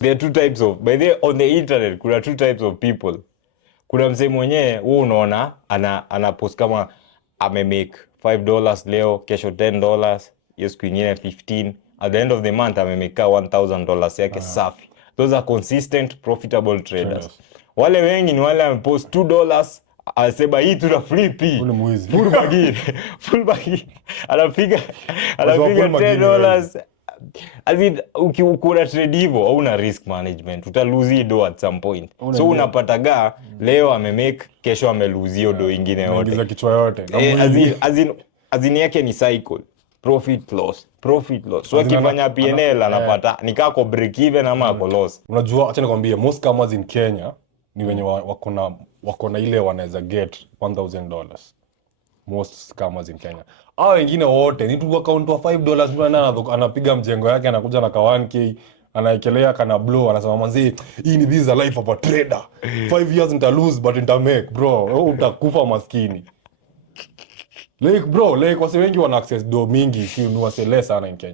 There are two types of, by the way, on the internet kuna two types of people. Kuna msee mwenyewe wewe unaona ana post kama amemake $5 leo, kesho $10, hiyo siku nyingine 15. At the end of the month amemeka $1,000 yake safi. Those are consistent profitable traders. Wale wengi ni wale amepost $2, asema hii tuna flip hii. Full bagi. Anapiga $10. As in, ukuna trade hivyo au una risk management, utalose hiyo do at some point. So unapataga leo amemake, kesho amelose hiyo do ingine yote. Unaingiza kichwa yote. As in yake ni cycle. Profit loss. So akifanya PNL anapata nikaa kwa break even ama ako loss. Unajua, acha nikwambie, most scammers in Kenya ni wenye wako na ile wanaweza get $1,000. Most scammers in Kenya. Hao wengine wote ni tu account wa $5 mtu anapiga mjengo yake, anakuja na 1K, anaekelea kana blow, anasema manzi hii ni this is a life of a trader. 5 years nita lose but nita make, bro. Utakufa maskini. Like bro, wase wengi wana access do mingi, si ni wase less sana in Kenya.